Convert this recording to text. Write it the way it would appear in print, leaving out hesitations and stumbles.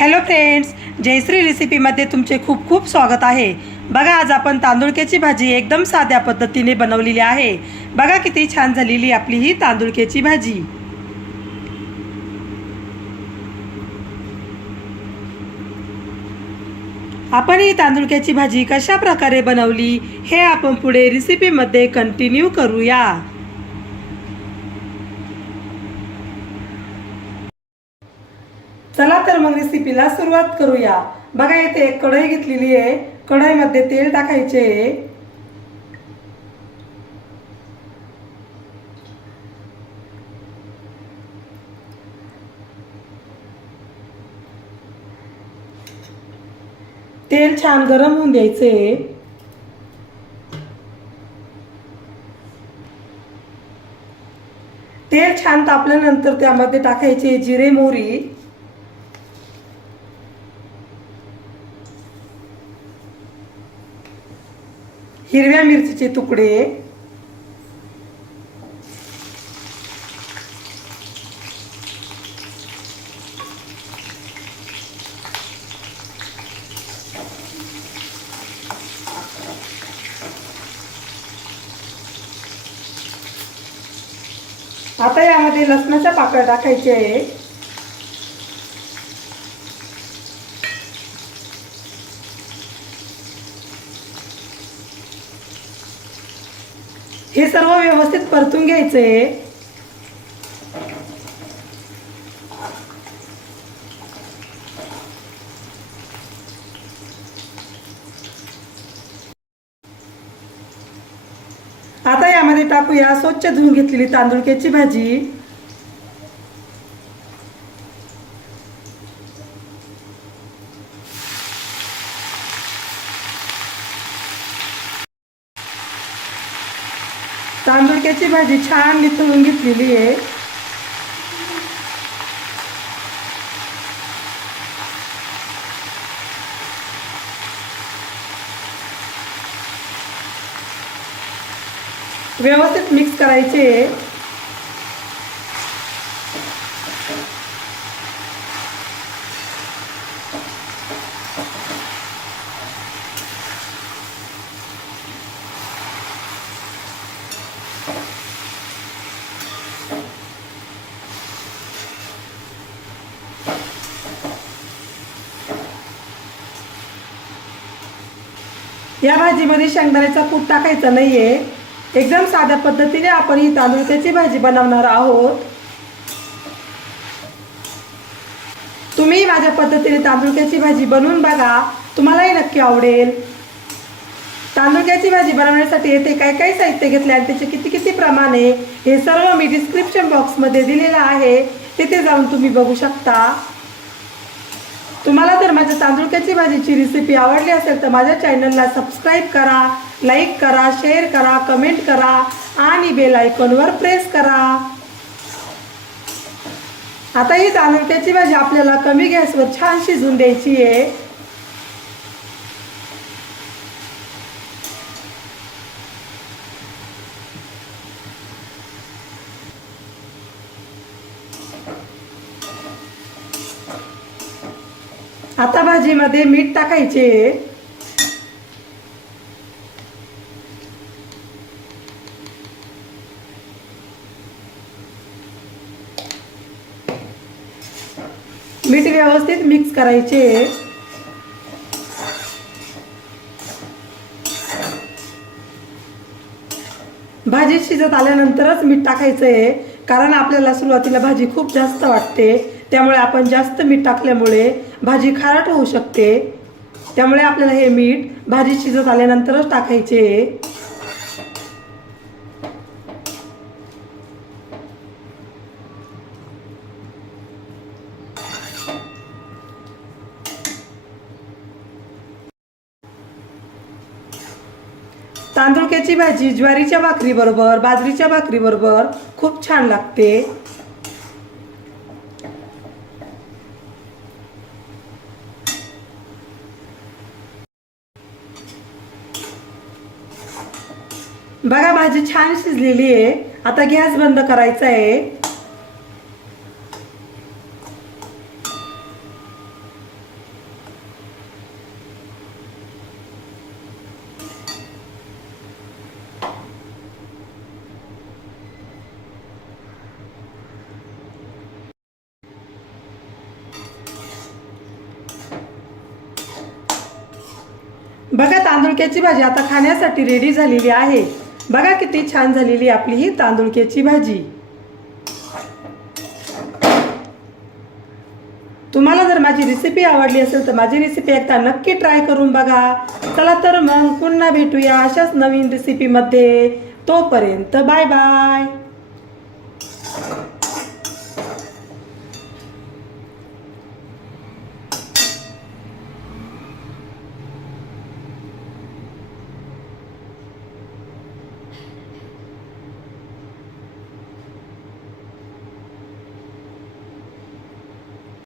Hello friends, Jayashree रेसिपीमध्ये तुमचे खूप खूप स्वागत आहे। बघा, आज आपण तांदुळक्याची भाजी एकदम साध्या पद्धतीने बनवलेली आहे। बघा किती छान झालेली आपली ही तांदुळक्याची भाजी। आपण ही तांदुळक्याची भाजी कशा प्रकारे बनवली हे आपण पुढे रेसिपीमध्ये कंटिन्यू करूया। चला तर मग रेसिपीला सुरुवात करूया। बघा, इथे एक कढई घेतलेली आहे। कढईमध्ये तेल टाकायचे आहे। तेल छान गरम होऊन द्यायचे। तेल छान तापल्यानंतर त्यामध्ये टाकायचे जिरे मोहरी, हिरव्या मिरचीचे तुकडे, आता यामध्ये लसणाच्या पाकळ्या टाकायचे आहे। हे सर्व व्यवस्थित परतून घ्यायचे आहे। आता यामध्ये टाकूया स्वच्छ धुवून घेतलेली तांदुळक्याची भाजी। तांदुळक्याची भाजी छान निथळून घेतलेली आहे। व्यवस्थित मिक्स करायचे। या भाजीमध्ये शेंगदाण्याचा कूट टाकायचा नाहीये। एकदम साध्या पद्धतीने आपण ही तांदुळक्याची भाजी बनवणार आहोत। तुम्ही माझ्या पद्धतीने तांदुळक्याची भाजी बनवून बघा, तुम्हालाही नक्की आवडेल। तांदुळक्याची भाजी बनवण्यासाठी येथे काय काय साहित्य घेतले आणि त्याचे किती किती प्रमाण आहे हे सर्व मी डिस्क्रिप्शन बॉक्समध्ये दिलेलं आहे, तिथे जाऊन तुम्ही बघू शकता। तुम्हाला जर माझ्या तांदुळक्याची भाजीची रेसिपी आवडली असेल तर माझ्या चॅनलला सबस्क्राईब करा, लाईक करा, शेअर करा, कमेंट करा आणि बेल आयकॉनवर प्रेस करा। आता ही तांदुळक्याची भाजी आपल्याला कमी गॅसवर छान शिजवून द्यायची आहे। आता भाजीमध्ये मीठ टाकायचे। मीठ व्यवस्थित मिक्स करायचे। भाजी शिजत आल्यानंतरच मीठ टाकायचं आहे, कारण आपल्याला सुरुवातीला भाजी खूप जास्त वाटते, त्यामुळे आपण जास्त मीठ टाकल्यामुळे भाजी खारट होऊ शकते। त्यामुळे आपल्याला हे मीठ भाजी शिजत आल्यानंतरच टाकायचे। तांदुळक्याची भाजी ज्वारीच्या भाकरीबरोबर, बाजरीच्या भाकरीबरोबर खूप छान लागते। बघा, भाजी छान शिजलेली आहे। आता गॅस बंद करायचा आहे। बघा तांदुळक्याची भाजी आता खाण्यासाठी रेडी झालेली आहे. बघा किती छान झालेली आपली ही तांदुळक्याची भाजी. तुम्हाला जर माझी रेसिपी आवडली असेल तर माझी रेसिपी एकदा नक्की ट्राय करून बघा. चला तर मग पुन्हा भेटूया अशाच नवीन रेसिपीमध्ये. तोपर्यंत बाय बाय.